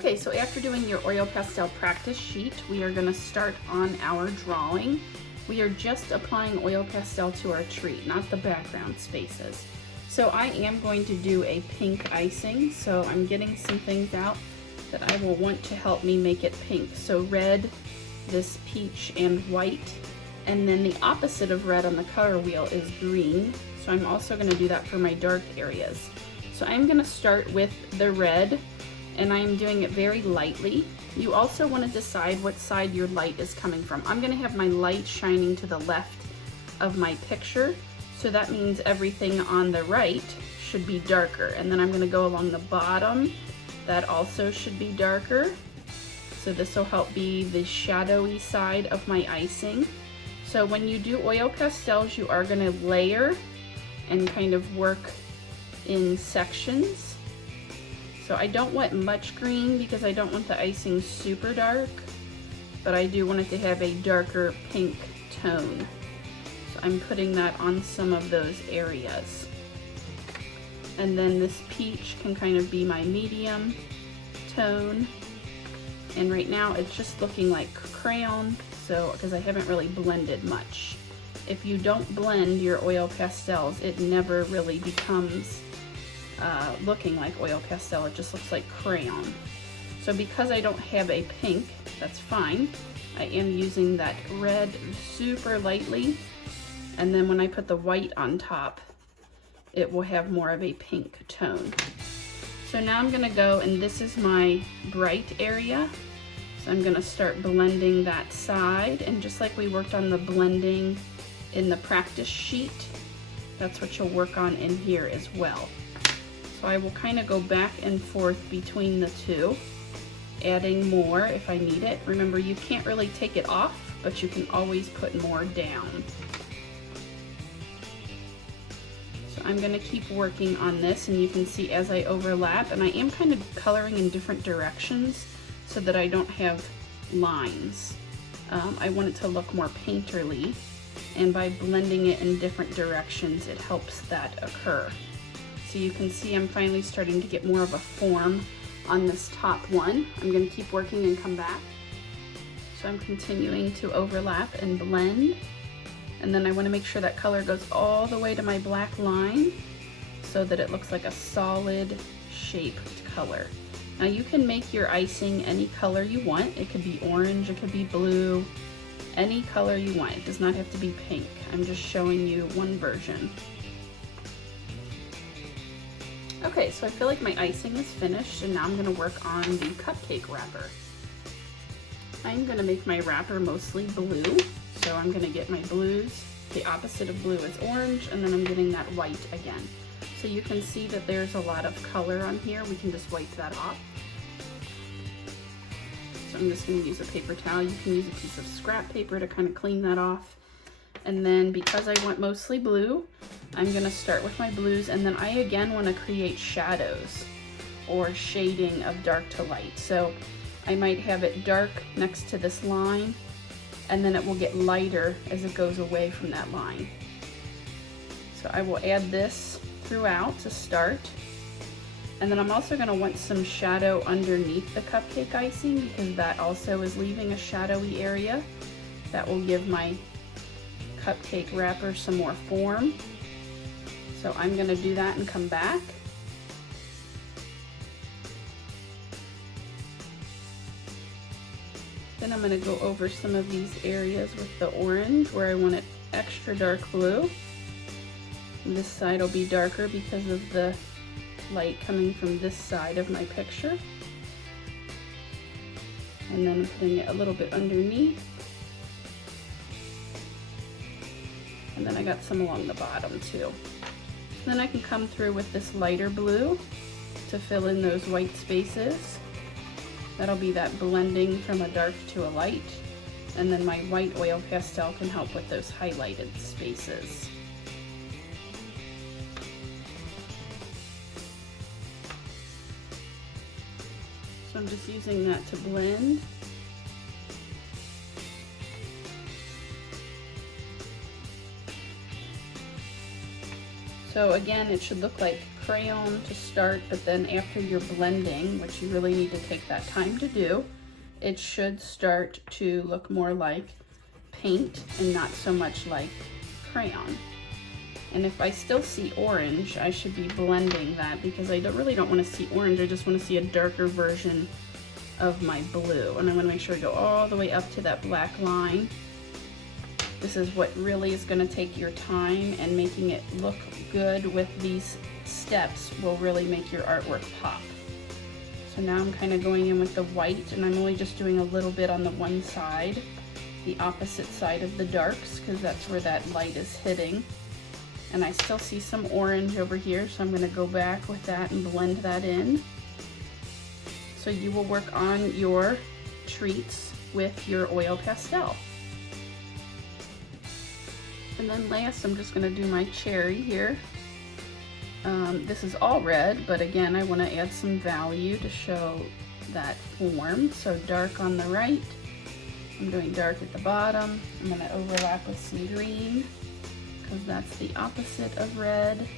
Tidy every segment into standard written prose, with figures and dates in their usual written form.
Okay, so after doing your oil pastel practice sheet, we are going to start on our drawing. We are just applying oil pastel to our tree, not the background spaces. So I am going to do a pink icing, so I'm getting some things out that I will want to help me make it pink. So red, this peach and white, and then the opposite of red on the color wheel is green. So I'm also going to do that for my dark areas. So I'm going to start with the red, and I am doing it very lightly. You also want to decide what side your light is coming from. I'm going to have my light shining to the left of my picture, so that means everything on the right should be darker. And then I'm going to go along the bottom. That also should be darker. So this will help be the shadowy side of my icing. So when you do oil pastels, you are going to layer and kind of work in sections. So I don't want much green because I don't want the icing super dark, but I do want it to have a darker pink tone. So I'm putting that on some of those areas. And then this peach can kind of be my medium tone. And right now it's just looking like crayon, so because I haven't really blended much. If you don't blend your oil pastels, it never really becomes looking like oil pastel. It just looks like crayon. So because I don't have a pink, that's fine. I am using that red super lightly, and then when I put the white on top, it will have more of a pink tone. So now I'm gonna go, and this is my bright area. So I'm gonna start blending that side, and just like we worked on the blending in the practice sheet, that's what you'll work on in here as well. So I will kind of go back and forth between the two, adding more if I need it. Remember, you can't really take it off, but you can always put more down. So I'm going to keep working on this, and you can see as I overlap, and I am kind of coloring in different directions so that I don't have lines. I want it to look more painterly, and by blending it in different directions, it helps that occur. So you can see I'm finally starting to get more of a form on this top one. I'm going to keep working and come back. So I'm continuing to overlap and blend. And then I want to make sure that color goes all the way to my black line so that it looks like a solid shaped color. Now you can make your icing any color you want. It could be orange, it could be blue, any color you want. It does not have to be pink. I'm just showing you one version. Okay, so I feel like my icing is finished, and now I'm gonna work on the cupcake wrapper. I'm gonna make my wrapper mostly blue, so I'm gonna get my blues. The opposite of blue is orange, and then I'm getting that white again. So you can see that there's a lot of color on here. We can just wipe that off. So I'm just gonna use a paper towel. You can use a piece of scrap paper to kind of clean that off. And then because I want mostly blue, I'm gonna start with my blues, and then I again wanna create shadows or shading of dark to light. So I might have it dark next to this line, and then it will get lighter as it goes away from that line. So I will add this throughout to start. And then I'm also gonna want some shadow underneath the cupcake icing, because that also is leaving a shadowy area. That will give my cupcake wrapper some more form. So I'm gonna do that and come back. Then I'm gonna go over some of these areas with the orange where I want it extra dark blue. And this side will be darker because of the light coming from this side of my picture. And then putting it a little bit underneath. And then I got some along the bottom too. Then I can come through with this lighter blue to fill in those white spaces. That'll be that blending from a dark to a light. And then my white oil pastel can help with those highlighted spaces. So I'm just using that to blend. So again, it should look like crayon to start, but then after you're blending, which you really need to take that time to do, it should start to look more like paint and not so much like crayon. And if I still see orange, I should be blending that because I really don't want to see orange. I just want to see a darker version of my blue. And I want to make sure I go all the way up to that black line. This is what really is going to take your time, and making it look good with these steps will really make your artwork pop. So now I'm kind of going in with the white, and I'm only just doing a little bit on the one side, the opposite side of the darks, because that's where that light is hitting. And I still see some orange over here, so I'm going to go back with that and blend that in. So you will work on your treats with your oil pastel. And then last, I'm just going to do my cherry here. This is all red, but again, I want to add some value to show that form. So dark on the right, I'm doing dark at the bottom. I'm going to overlap with some green, because that's the opposite of red.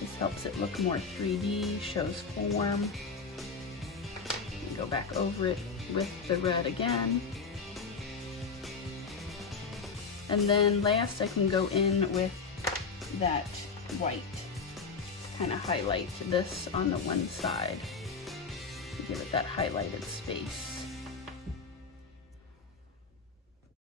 This helps it look more 3D, shows form. Go back over it with the red again. And then last, I can go in with that white, kind of highlight this on the one side to give it that highlighted space.